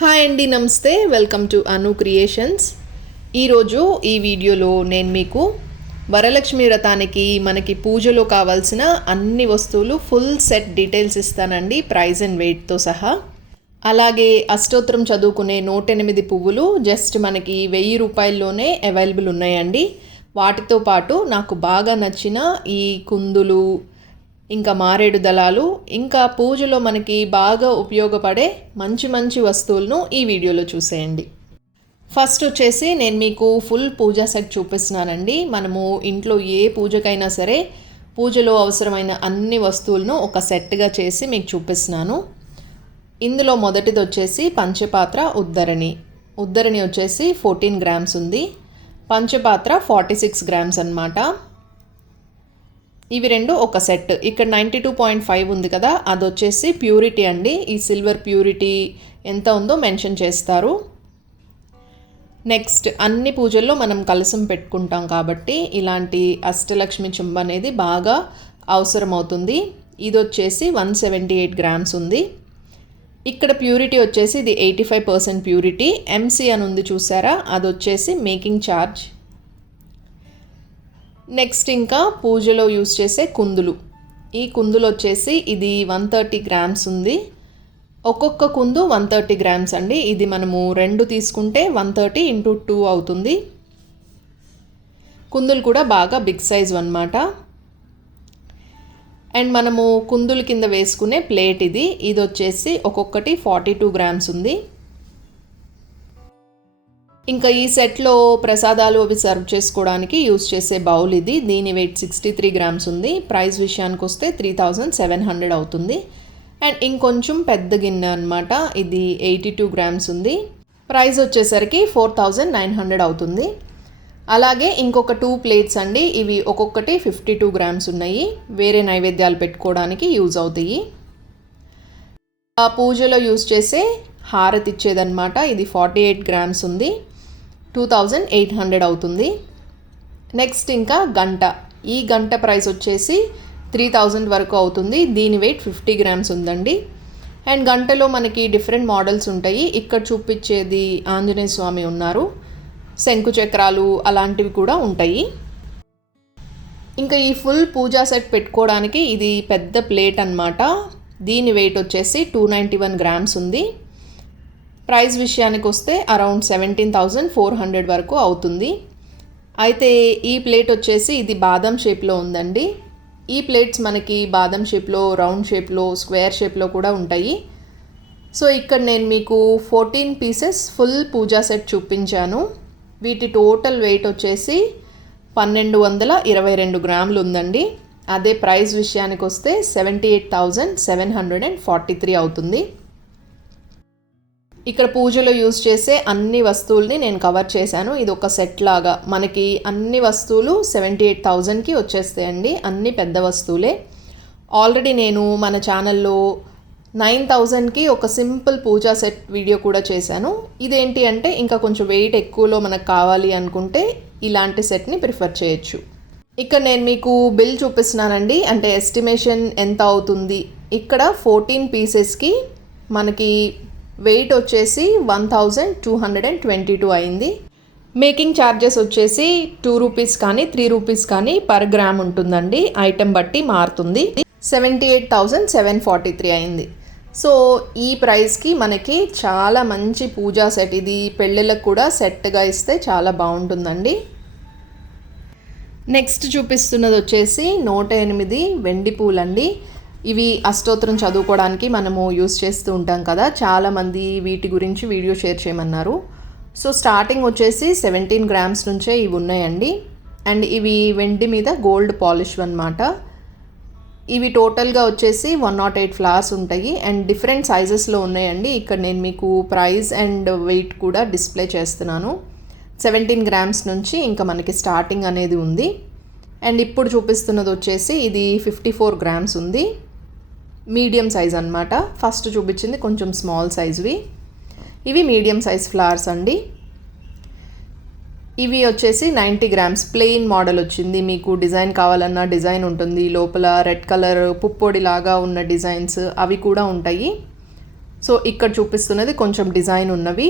Hi అండి, నమస్తే. Welcome to Anu creations. ఈరోజు ఈ వీడియోలో నేను మీకు వరలక్ష్మి వ్రతానికి మనకి పూజలో కావాల్సిన అన్ని వస్తువులు ఫుల్ సెట్ డీటెయిల్స్ ఇస్తానండి, ప్రైస్ అండ్ వెయిట్తో సహా. అలాగే అష్టోత్తరం చదువుకునే 108 పువ్వులు జస్ట్ మనకి 1000 రూపాయల్లోనే అవైలబుల్ ఉన్నాయండి. వాటితో పాటు నాకు బాగా నచ్చిన ఈ కుందులు, ఇంకా మారేడు దళాలు, ఇంకా పూజలో మనకి బాగా ఉపయోగపడే మంచి మంచి వస్తువులను ఈ వీడియోలో చూసేయండి. ఫస్ట్ వచ్చేసి నేను మీకు ఫుల్ పూజా సెట్ చూపిస్తున్నానండి. మనము ఇంట్లో ఏ పూజకైనా సరే పూజలో అవసరమైన అన్ని వస్తువులను ఒక సెట్గా చేసి మీకు చూపిస్తున్నాను. ఇందులో మొదటిది వచ్చేసి పంచపాత్ర ఉద్ధరణి వచ్చేసి 14 గ్రామ్స్ ఉంది. పంచపాత్ర 46 గ్రామ్స్ అన్నమాట. ఇవి రెండు ఒక సెట్. ఇక్కడ 92.5 ఉంది కదా, అది వచ్చేసి ప్యూరిటీ అండి. ఈ సిల్వర్ ప్యూరిటీ ఎంత ఉందో మెన్షన్ చేస్తారు. నెక్స్ట్, అన్ని పూజల్లో మనం కలసం పెట్టుకుంటాం కాబట్టి ఇలాంటి అష్టలక్ష్మి చెంబు అనేది బాగా అవసరం అవుతుంది. ఇది వచ్చేసి 178 గ్రామ్స్ ఉంది. ఇక్కడ ప్యూరిటీ వచ్చేసి ఇది 85% ప్యూరిటీ. ఎంసీ అని ఉంది చూసారా, అది వచ్చేసి మేకింగ్ ఛార్జ్. నెక్స్ట్, ఇంకా పూజలో యూస్ చేసే కుందులు. ఈ కుందులు వచ్చేసి ఇది 130 గ్రామ్స్ ఉంది. ఒక్కొక్క కుందు 130 గ్రామ్స్ అండి. ఇది మనము 2 తీసుకుంటే 130 × 2 అవుతుంది. కుందులు కూడా బాగా బిగ్ సైజ్ అన్నమాట. అండ్ మనము కుందుల కింద వేసుకునే ప్లేట్ ఇది వచ్చేసి ఒక్కొక్కటి 42 గ్రామ్స్ ఉంది. ఇంకా ఈ సెట్లో ప్రసాదాలు అవి సర్వ్ చేసుకోవడానికి యూస్ చేసే బౌల్ ఇది. దీని వెయిట్ 63 గ్రామ్స్ ఉంది. ప్రైస్ విషయానికి వస్తే 3700 అవుతుంది. అండ్ ఇంకొంచెం పెద్ద గిన్నె అనమాట, ఇది 82 గ్రామ్స్ ఉంది. ప్రైస్ వచ్చేసరికి 4900 అవుతుంది. అలాగే ఇంకొక 2 ప్లేట్స్ అండి. ఇవి ఒక్కొక్కటి 52 గ్రామ్స్ ఉన్నాయి. వేరే నైవేద్యాలు పెట్టుకోవడానికి యూజ్ అవుతాయి. ఆ పూజలో యూజ్ చేసే హారతి ఇచ్చేదన్నమాట. ఇది 48 గ్రామ్స్ ఉంది. 2800 అవుతుంది. నెక్స్ట్, ఇంకా గంట. ఈ గంట ప్రైస్ వచ్చేసి 3000 వరకు అవుతుంది. దీని వెయిట్ 50 గ్రామ్స్ ఉందండి. అండ్ గంటలో మనకి డిఫరెంట్ మోడల్స్ ఉంటాయి. ఇక్కడ చూపించేది ఆంజనేయ స్వామి ఉన్నారు, శంకు చక్రాలు అలాంటివి కూడా ఉంటాయి. ఇంకా ఈ ఫుల్ పూజా సెట్ పెట్టుకోవడానికి ఇది పెద్ద ప్లేట్ అన్నమాట. దీని వెయిట్ వచ్చేసి 291 గ్రామ్స్ ఉంది. ప్రైస్ విషయానికి వస్తే అరౌండ్ 17,400 వరకు అవుతుంది. అయితే ఈ ప్లేట్ వచ్చేసి ఇది బాదం షేప్లో ఉందండి. ఈ ప్లేట్స్ మనకి బాదం షేప్లో, రౌండ్ షేప్లో, స్క్వేర్ షేప్లో కూడా ఉంటాయి. సో ఇక్కడ నేను మీకు 14 పీసెస్ ఫుల్ పూజా సెట్ చూపించాను. వీటి టోటల్ వెయిట్ వచ్చేసి 1222 గ్రాములు ఉందండి. అదే ప్రైస్ విషయానికి వస్తే 78,743 అవుతుంది. ఇక్కడ పూజలో యూజ్ చేసే అన్ని వస్తువుల్ని నేను కవర్ చేశాను. ఇది ఒక సెట్ లాగా మనకి అన్ని వస్తువులు 78,000కి వచ్చేస్తాయండి. అన్ని పెద్ద వస్తువులే. ఆల్రెడీ నేను మన ఛానల్లో 9,000కి ఒక సింపుల్ పూజా సెట్ వీడియో కూడా చేశాను. ఇదేంటి అంటే ఇంకా కొంచెం వెయిట్ ఎక్కువలో మనకు కావాలి అనుకుంటే ఇలాంటి సెట్ని ప్రిఫర్ చేయొచ్చు. ఇక్కడ నేను మీకు బిల్ చూపిస్తున్నానండి, అంటే ఎస్టిమేషన్ ఎంత అవుతుంది. ఇక్కడ 14 పీసెస్కి మనకి వెయిట్ వచ్చేసి 1222 అయింది. మేకింగ్ ఛార్జెస్ వచ్చేసి 2 రూపీస్ కానీ 3 రూపీస్ కానీ పర్ గ్రామ్ ఉంటుందండి. ఐటెం బట్టి మారుతుంది. 78,743 అయింది. సో ఈ ప్రైస్కి మనకి చాలా మంచి పూజా సెట్. ఇది పెళ్ళిళ్ళకు కూడా సెట్గా ఇస్తే చాలా బాగుంటుందండి. నెక్స్ట్ చూపిస్తున్నది వచ్చేసి 108 వెండి పూలండి. ఇవి అష్టోత్తరం చదువుకోవడానికి మనము యూస్ చేస్తూ ఉంటాం కదా, చాలామంది వీటి గురించి వీడియో షేర్ చేయమన్నారు. సో స్టార్టింగ్ వచ్చేసి 17 గ్రామ్స్ నుంచే ఇవి ఉన్నాయండి. అండ్ ఇవి వెండి మీద గోల్డ్ పాలిష్ అన్నమాట. ఇవి టోటల్గా వచ్చేసి 108 ఫ్లవర్స్ ఉంటాయి. అండ్ డిఫరెంట్ సైజెస్లో ఉన్నాయండి. ఇక్కడ నేను మీకు ప్రైస్ అండ్ వెయిట్ కూడా డిస్ప్లే చేస్తున్నాను. 17 గ్రామ్స్ నుంచి ఇంకా మనకి స్టార్టింగ్ అనేది ఉంది. అండ్ ఇప్పుడు చూపిస్తున్నది వచ్చేసి ఇది 54 గ్రామ్స్ ఉంది. మీడియం సైజ్ అన్నమాట. ఫస్ట్ చూపించింది కొంచెం స్మాల్ సైజ్వి. ఇవి మీడియం సైజ్ ఫ్లవర్స్ అండి. ఇవి వచ్చేసి 90 గ్రామ్స్ ప్లెయిన్ మోడల్ వచ్చింది. మీకు డిజైన్ కావాలన్నా డిజైన్ ఉంటుంది. లోపల రెడ్ కలర్ పుప్పొడి లాగా ఉన్న డిజైన్స్ అవి కూడా ఉంటాయి. సో ఇక్కడ చూపిస్తున్నది కొంచెం డిజైన్ ఉన్నవి.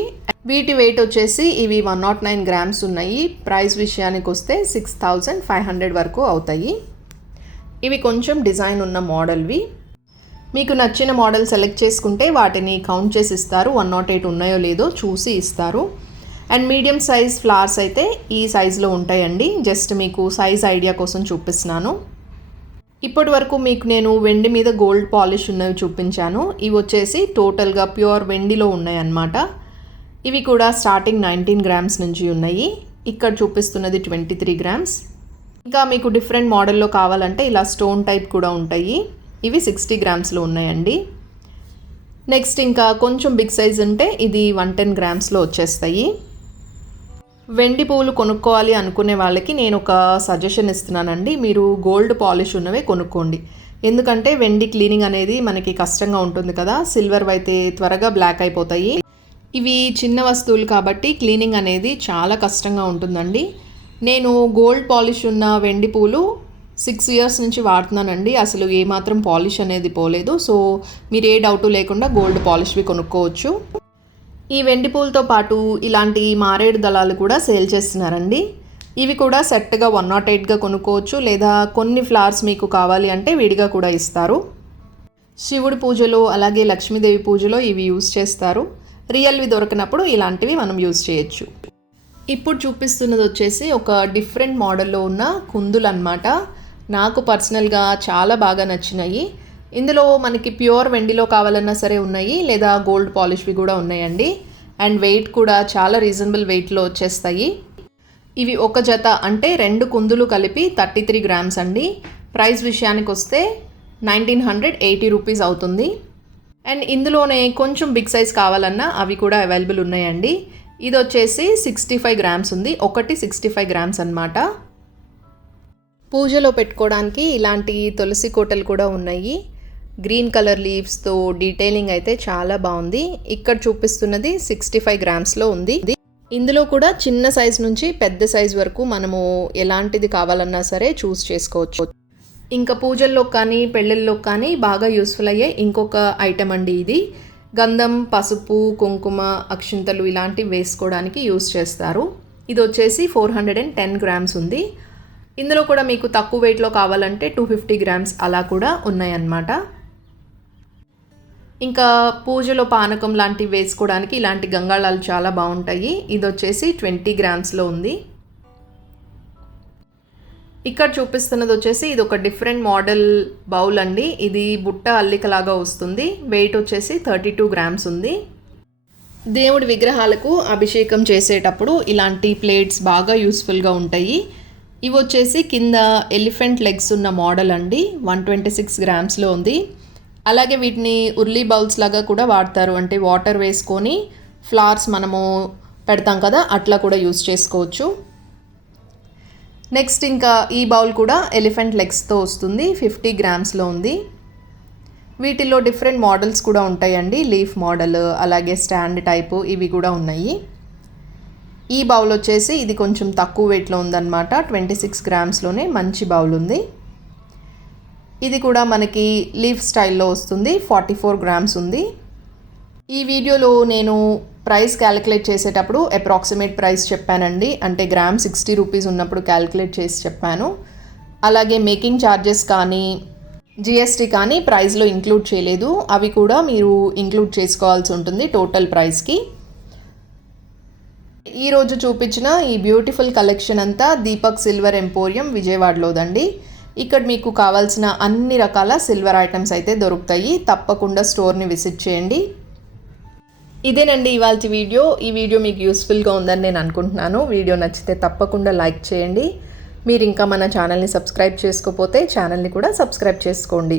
వీటి వెయిట్ వచ్చేసి ఇవి 109 గ్రామ్స్ ఉన్నాయి. ప్రైస్ విషయానికి వస్తే 6500 వరకు అవుతాయి. ఇవి కొంచెం డిజైన్ ఉన్న మోడల్వి. మీకు నచ్చిన మోడల్ సెలెక్ట్ చేసుకుంటే వాటిని కౌంట్ చేసి ఇస్తారు. 108 ఉన్నాయో లేదో చూసి ఇస్తారు. అండ్ మీడియం సైజ్ ఫ్లవర్స్ అయితే ఈ సైజులో ఉంటాయండి. జస్ట్ మీకు సైజ్ ఐడియా కోసం చూపిస్తున్నాను. ఇప్పటి వరకు మీకు నేను వెండి మీద గోల్డ్ పాలిష్ ఉన్నవి చూపించాను. ఇవి వచ్చేసి టోటల్గా ప్యూర్ వెండిలో ఉన్నాయి అన్నమాట. ఇవి కూడా స్టార్టింగ్ 19 గ్రామ్స్ నుంచి ఉన్నాయి. ఇక్కడ చూపిస్తున్నది 23 గ్రామ్స్. ఇంకా మీకు డిఫరెంట్ మోడల్లో కావాలంటే ఇలా స్టోన్ టైప్ కూడా ఉంటాయి. ఇవి 60 గ్రామ్స్లో ఉన్నాయండి. నెక్స్ట్ ఇంకా కొంచెం బిగ్ సైజ్ ఉంటే ఇది 110 గ్రామ్స్లో వచ్చేస్తాయి. వెండి పువ్వులు కొనుక్కోవాలి అనుకునే వాళ్ళకి నేను ఒక సజెషన్ ఇస్తున్నానండి. మీరు గోల్డ్ పాలిష్ ఉన్నవే కొనుక్కోండి. ఎందుకంటే వెండి క్లీనింగ్ అనేది మనకి కష్టంగా ఉంటుంది కదా. సిల్వర్ అయితే త్వరగా బ్లాక్ అయిపోతాయి. ఇవి చిన్న వస్తువులు కాబట్టి క్లీనింగ్ అనేది చాలా కష్టంగా ఉంటుందండి. నేను గోల్డ్ పాలిష్ ఉన్న వెండి పూలు 6 ఇయర్స్ నుంచి వాడుతున్నానండి. అసలు ఏమాత్రం పాలిష్ అనేది పోలేదు. సో మీరు ఏ డౌటు లేకుండా గోల్డ్ పాలిష్వి కొనుక్కోవచ్చు. ఈ వెండి పూలతో పాటు ఇలాంటి మారేడు దళాలు కూడా సేల్ చేస్తున్నారండి. ఇవి కూడా సెట్గా 108గా కొనుక్కోవచ్చు. లేదా కొన్ని ఫ్లవర్స్ మీకు కావాలి అంటే విడిగా కూడా ఇస్తారు. శివుడి పూజలో అలాగే లక్ష్మీదేవి పూజలో ఇవి యూజ్ చేస్తారు. రియల్వి దొరకనప్పుడు ఇలాంటివి మనం యూజ్ చేయొచ్చు. ఇప్పుడు చూపిస్తున్నది వచ్చేసి ఒక డిఫరెంట్ మోడల్లో ఉన్న కుందులు అన్నమాట. నాకు పర్సనల్గా చాలా బాగా నచ్చినాయి. ఇందులో మనకి ప్యూర్ వెండిలో కావాలన్నా సరే ఉన్నాయి, లేదా గోల్డ్ పాలిష్వి కూడా ఉన్నాయండి. అండ్ వెయిట్ కూడా చాలా రీజనబుల్ వెయిట్లో వచ్చేస్తాయి. ఇవి ఒక జత అంటే 2 కుందులు కలిపి 33 గ్రామ్స్ అండి. ప్రైస్ విషయానికి వస్తే 1980 రూపీస్ అవుతుంది. అండ్ ఇందులోనే కొంచెం బిగ్ సైజ్ కావాలన్నా అవి కూడా అవైలబుల్ ఉన్నాయండి. ఇది వచ్చేసి 65 గ్రామ్స్ ఉంది. ఒకటి 65 గ్రామ్స్ అన్నమాట. పూజలో పెట్టుకోవడానికి ఇలాంటి తులసి కోటలు కూడా ఉన్నాయి. గ్రీన్ కలర్ లీవ్స్తో డీటెయిలింగ్ అయితే చాలా బాగుంది. ఇక్కడ చూపిస్తున్నది 65 గ్రామ్స్లో ఉంది. ఇందులో కూడా చిన్న సైజ్ నుంచి పెద్ద సైజ్ వరకు మనము ఎలాంటిది కావాలన్నా సరే చూస్ చేసుకోవచ్చు. ఇంకా పూజల్లో కానీ పెళ్ళిళ్ళలో కానీ బాగా యూస్ఫుల్ అయ్యే ఇంకొక ఐటమ్ అండి ఇది. గంధం, పసుపు, కుంకుమ, అక్షింతలు ఇలాంటివి వేసుకోవడానికి యూస్ చేస్తారు. ఇది వచ్చేసి 410 గ్రామ్స్ ఉంది. ఇందులో కూడా మీకు తక్కువ వెయిట్లో కావాలంటే 250 గ్రామ్స్ అలా కూడా ఉన్నాయన్నమాట. ఇంకా పూజలో పానకం లాంటివి వేసుకోవడానికి ఇలాంటి గంగాళాలు చాలా బాగుంటాయి. ఇది వచ్చేసి 20 గ్రామ్స్లో ఉంది. ఇక్కడ చూపిస్తున్నది వచ్చేసి ఇది ఒక డిఫరెంట్ మోడల్ బౌల్ అండి. ఇది బుట్ట అల్లికలాగా వస్తుంది. వెయిట్ వచ్చేసి 32 గ్రామ్స్ ఉంది. దేవుడి విగ్రహాలకు అభిషేకం చేసేటప్పుడు ఇలాంటి ప్లేట్స్ బాగా యూస్ఫుల్గా ఉంటాయి. ఇవి వచ్చేసి కింద ఎలిఫెంట్ లెగ్స్ ఉన్న మోడల్ అండి. 126 గ్రామ్స్లో ఉంది. అలాగే వీటిని ఉర్లీ బౌల్స్ లాగా కూడా వాడతారు. అంటే వాటర్ వేసుకొని ఫ్లవర్స్ మనము పెడతాం కదా, అట్లా కూడా యూస్ చేసుకోవచ్చు. నెక్స్ట్ ఇంకా ఈ బౌల్ కూడా ఎలిఫెంట్ లెగ్స్తో వస్తుంది. 50 గ్రామ్స్లో ఉంది. వీటిల్లో డిఫరెంట్ మోడల్స్ కూడా ఉంటాయండి. లీఫ్ మోడల్, అలాగే స్టాండ్ టైపు ఇవి కూడా ఉన్నాయి. ఈ బౌల్ వచ్చేసి ఇది కొంచెం తక్కువ వెయిట్లో ఉందన్నమాట. 26 గ్రామ్స్లోనే మంచి బౌల్ ఉంది. ఇది కూడా మనకి లీఫ్ స్టైల్లో వస్తుంది. 44 గ్రామ్స్ ఉంది. ఈ వీడియోలో నేను ప్రైస్ క్యాలిక్యులేట్ చేసేటప్పుడు అప్రాక్సిమేట్ ప్రైస్ చెప్పానండి. అంటే గ్రామ్ 60 రూపీస్ ఉన్నప్పుడు క్యాలిక్యులేట్ చేసి చెప్పాను. అలాగే మేకింగ్ ఛార్జెస్ కానీ జిఎస్టీ కానీ ప్రైస్లో ఇంక్లూడ్ చేయలేదు. అవి కూడా మీరు ఇంక్లూడ్ చేసుకోవాల్సి ఉంటుంది టోటల్ ప్రైస్కి. ఈరోజు చూపించిన ఈ బ్యూటిఫుల్ కలెక్షన్ అంతా దీపక్ సిల్వర్ ఎంపోరియం విజయవాడలోదండి. ఇక్కడ మీకు కావాల్సిన అన్ని రకాల సిల్వర్ ఐటమ్స్ అయితే దొరుకుతాయి. తప్పకుండా స్టోర్ని విజిట్ చేయండి. ఇదేనండి ఇవాల్టి వీడియో. ఈ వీడియో మీకు యూస్ఫుల్గా ఉందని నేను అనుకుంటున్నాను. వీడియో నచ్చితే తప్పకుండా లైక్ చేయండి. మీరు ఇంకా మన ఛానల్ని సబ్స్క్రైబ్ చేసుకోకపోతే ఛానల్ని కూడా సబ్స్క్రైబ్ చేసుకోండి.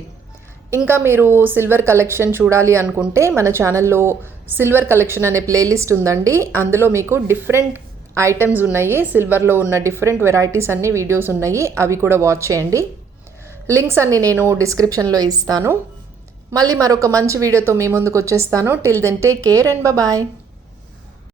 ఇంకా మీరు సిల్వర్ కలెక్షన్ చూడాలి అనుకుంటే మన ఛానల్లో సిల్వర్ కలెక్షన్ అనే ప్లేలిస్ట్ ఉందండి. అందులో మీకు డిఫరెంట్ ఐటమ్స్ ఉన్నాయి. సిల్వర్లో ఉన్న డిఫరెంట్ వెరైటీస్ అన్ని వీడియోస్ ఉన్నాయి. అవి కూడా వాచ్ చేయండి. లింక్స్ అన్ని నేను డిస్క్రిప్షన్లో ఇస్తాను. మళ్ళీ మరొక మంచి వీడియోతో మీ ముందుకు వచ్చేస్తాను. Till then take care and bye.